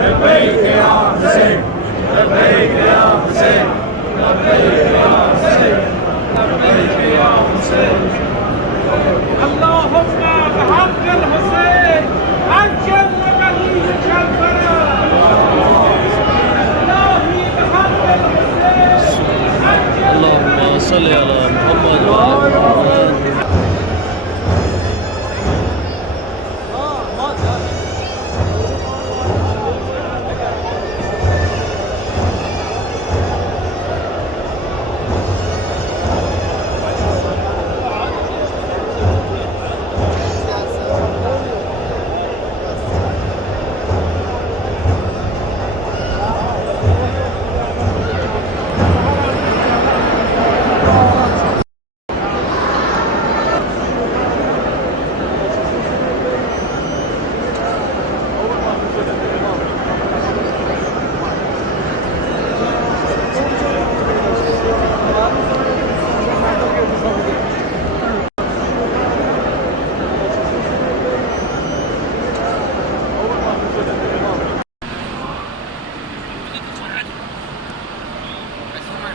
لبيك يا حسين لبيك يا حسين لبيك يا حسين لبيك يا حسين اللهم بحق الحسين عجل لوليك الفرج إلهي بحق الحسين عجل اللهم صل على محمد وعلى محمد.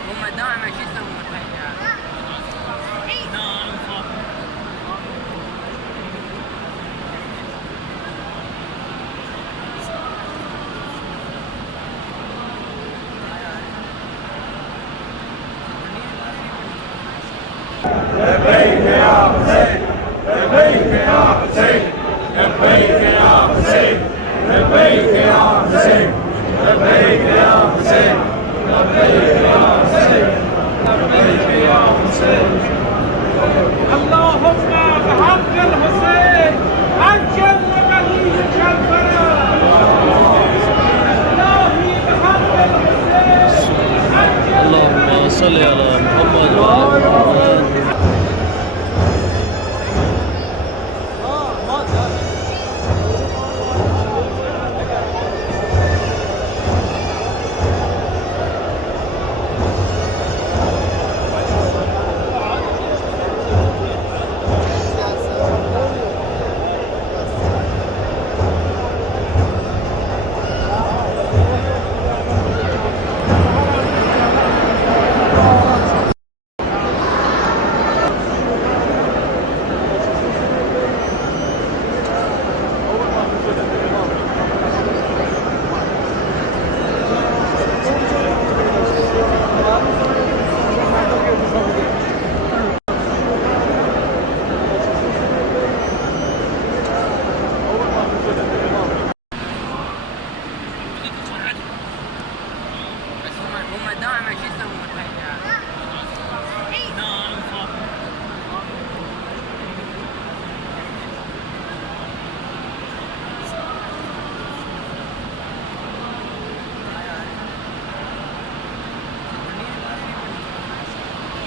هم دائما شو يسوون لبيك يا حسين لبيك يا حسين لبيك يا حسين لبيك يا حسين لبيك يا حسين لبيك يا حسين لبيك يا حسين اللهم بحق الحسين عجل لوليك الفرج إلهي بحق الحسين عجل اللهم صل على محمد وعلى محمد. هم دائما شو يسوون